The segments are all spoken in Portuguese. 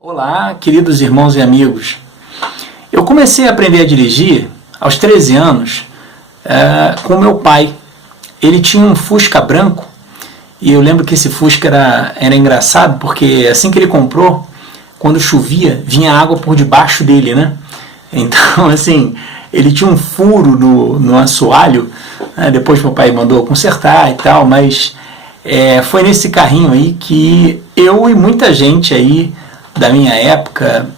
Olá, queridos irmãos e amigos. Eu comecei a aprender a dirigir aos 13 anos com meu pai. Ele tinha um Fusca branco e eu lembro que esse Fusca era engraçado porque assim que ele comprou, quando chovia, vinha água por debaixo dele, né? Então, assim, ele tinha um furo no assoalho, né? Depois meu pai mandou consertar e tal, mas foi nesse carrinho aí que eu e muita gente aí da minha época,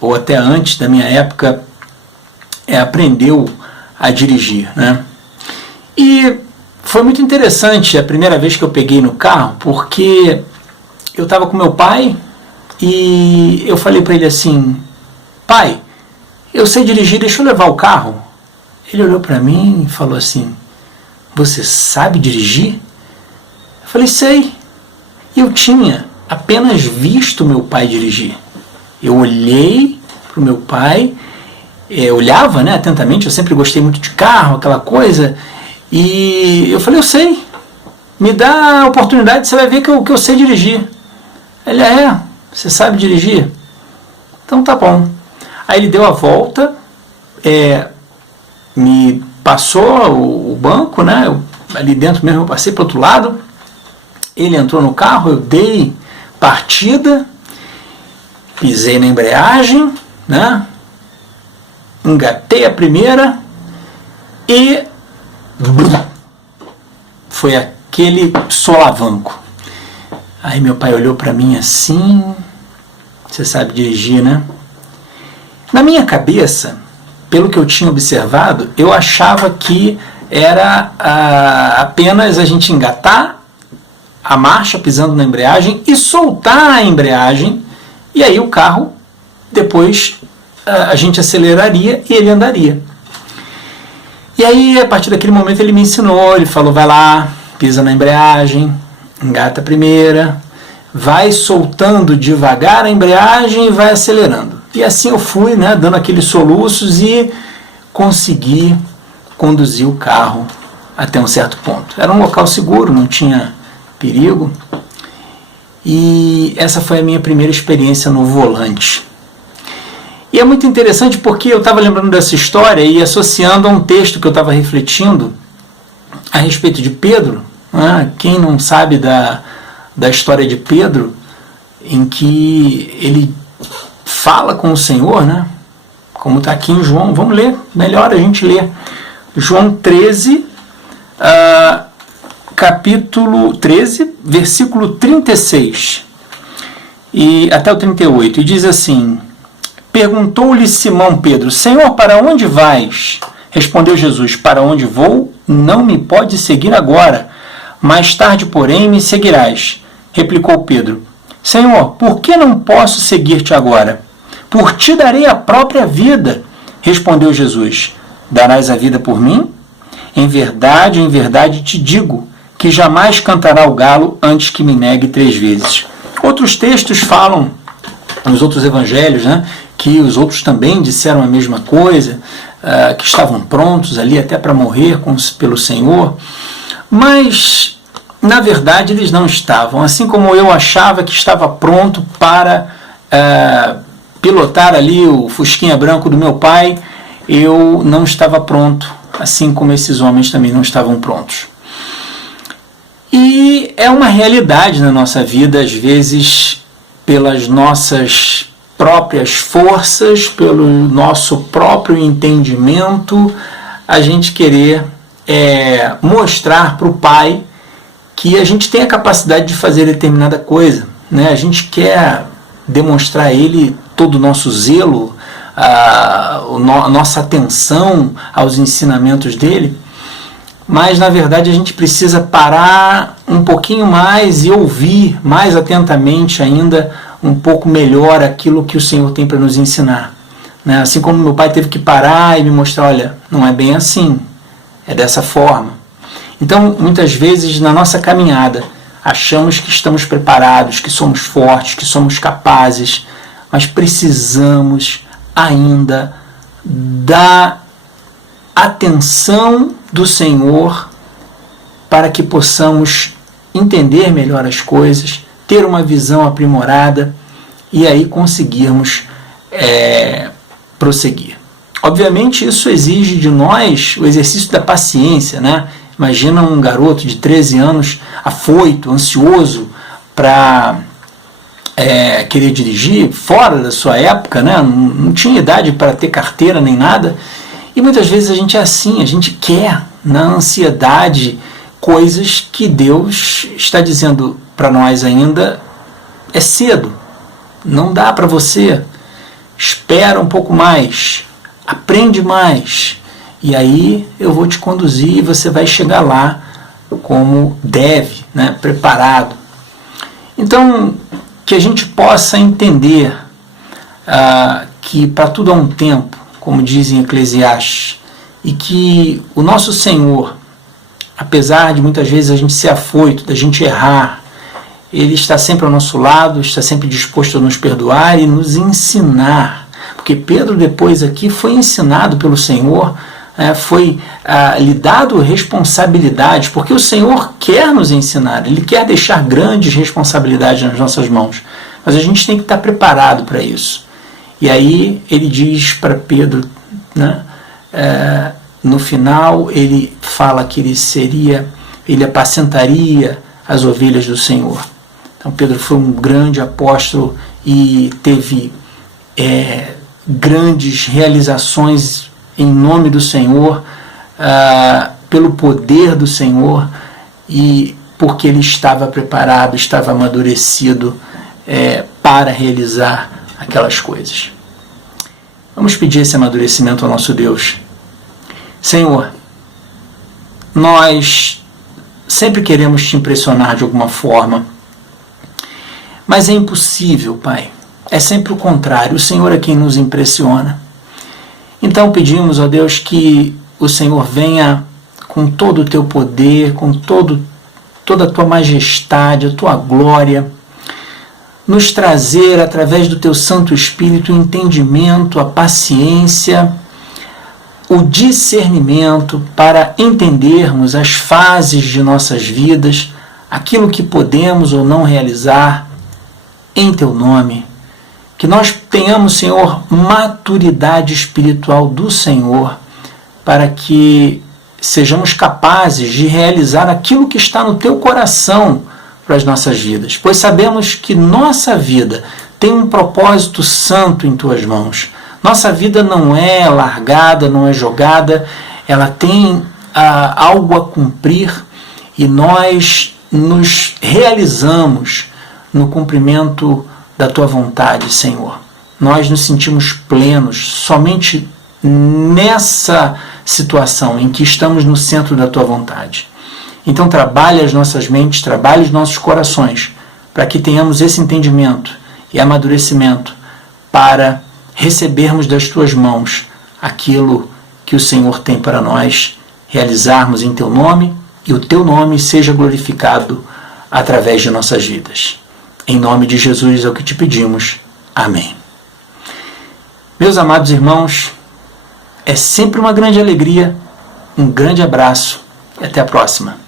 ou até antes da minha época, aprendeu a dirigir, né? E foi muito interessante a primeira vez que eu peguei no carro, porque eu estava com meu pai e eu falei para ele assim: pai, eu sei dirigir, deixa eu levar o carro. Ele olhou para mim e falou assim: você sabe dirigir? Eu falei: sei. E eu tinha apenas visto meu pai dirigir. Eu olhei para o meu pai, olhava, né, atentamente, eu sempre gostei muito de carro, aquela coisa, e eu falei: eu sei, me dá a oportunidade, você vai ver que eu sei dirigir. Ele: você sabe dirigir? Então tá bom. Aí ele deu a volta, me passou o banco, né, ali dentro mesmo eu passei para o outro lado, ele entrou no carro, eu dei partida, pisei na embreagem, né? Engatei a primeira e foi aquele solavanco. Aí meu pai olhou para mim assim: você sabe dirigir, né? Na minha cabeça, pelo que eu tinha observado, eu achava que era apenas a gente engatar a marcha pisando na embreagem e soltar a embreagem, e aí o carro depois a gente aceleraria e ele andaria. E aí a partir daquele momento ele me ensinou, ele falou: vai lá, pisa na embreagem, engata a primeira, vai soltando devagar a embreagem e vai acelerando. E assim eu fui, né, dando aqueles soluços e consegui conduzir o carro até um certo ponto. Era um local seguro, não tinha perigo, e essa foi a minha primeira experiência no volante. E é muito interessante porque eu estava lembrando dessa história e associando a um texto que eu estava refletindo a respeito de Pedro, né? Quem não sabe da história de Pedro, em que ele fala com o Senhor, né? Como está aqui em João, vamos ler, melhor a gente ler João 13, capítulo 13, versículo 36 e até o 38, e diz assim: perguntou-lhe Simão Pedro: Senhor, para onde vais? Respondeu Jesus: para onde vou, não me pode seguir agora, mais tarde, porém, me seguirás. Replicou Pedro: Senhor, por que não posso seguir-te agora? Por ti darei a própria vida. Respondeu Jesus: darás a vida por mim? Em verdade te digo, que jamais cantará o galo antes que me negue 3 vezes. Outros textos falam, nos outros evangelhos, né, que os outros também disseram a mesma coisa, que estavam prontos ali até para morrer pelo Senhor, mas, na verdade, eles não estavam. Assim como eu achava que estava pronto para pilotar ali o fusquinha branco do meu pai, eu não estava pronto, assim como esses homens também não estavam prontos. E é uma realidade na nossa vida, às vezes, pelas nossas próprias forças, pelo nosso próprio entendimento, a gente querer mostrar para o Pai que a gente tem a capacidade de fazer determinada coisa, né? A gente quer demonstrar a Ele todo o nosso zelo, a nossa atenção aos ensinamentos dele, mas na verdade a gente precisa parar um pouquinho mais e ouvir mais atentamente ainda um pouco melhor aquilo que o Senhor tem para nos ensinar, né? Assim como meu pai teve que parar e me mostrar: olha, não é bem assim, é dessa forma. Então, muitas vezes na nossa caminhada achamos que estamos preparados, que somos fortes, que somos capazes, mas precisamos ainda da atenção do Senhor para que possamos entender melhor as coisas, ter uma visão aprimorada e aí conseguirmos prosseguir. Obviamente isso exige de nós o exercício da paciência, né? Imagina um garoto de 13 anos afoito, ansioso para querer dirigir fora da sua época, né? Não tinha idade para ter carteira nem nada, e muitas vezes a gente é assim, a gente quer, na ansiedade, coisas que Deus está dizendo para nós ainda, é cedo, não dá para você, espera um pouco mais, aprende mais, e aí eu vou te conduzir e você vai chegar lá como deve, né? Preparado. Então, que a gente possa entender que para tudo há um tempo, como diz em Eclesiastes, e que o nosso Senhor, apesar de muitas vezes a gente ser afoito, da gente errar, Ele está sempre ao nosso lado, está sempre disposto a nos perdoar e nos ensinar. Porque Pedro depois aqui foi ensinado pelo Senhor, foi lhe dado responsabilidade, porque o Senhor quer nos ensinar, Ele quer deixar grandes responsabilidades nas nossas mãos, mas a gente tem que estar preparado para isso. E aí ele diz para Pedro, né, no final ele fala que ele apacentaria as ovelhas do Senhor. Então Pedro foi um grande apóstolo e teve grandes realizações em nome do Senhor, pelo poder do Senhor, e porque ele estava preparado, estava amadurecido para realizar aquelas coisas. Vamos pedir esse amadurecimento ao nosso Deus. Senhor, nós sempre queremos te impressionar de alguma forma, mas é impossível, Pai. É sempre o contrário. O Senhor é quem nos impressiona. Então pedimos, ó Deus, que o Senhor venha com todo o teu poder, com toda a tua majestade, a tua glória, nos trazer, através do teu Santo Espírito, o entendimento, a paciência, o discernimento para entendermos as fases de nossas vidas, aquilo que podemos ou não realizar, em teu nome. Que nós tenhamos, Senhor, maturidade espiritual do Senhor, para que sejamos capazes de realizar aquilo que está no teu coração para as nossas vidas, pois sabemos que nossa vida tem um propósito santo em tuas mãos. Nossa vida não é largada, não é jogada, ela tem algo a cumprir e nós nos realizamos no cumprimento da tua vontade, Senhor. Nós nos sentimos plenos somente nessa situação em que estamos no centro da tua vontade. Então trabalha as nossas mentes, trabalha os nossos corações, para que tenhamos esse entendimento e amadurecimento para recebermos das tuas mãos aquilo que o Senhor tem para nós, realizarmos em teu nome e o teu nome seja glorificado através de nossas vidas. Em nome de Jesus é o que te pedimos. Amém. Meus amados irmãos, é sempre uma grande alegria, um grande abraço e até a próxima.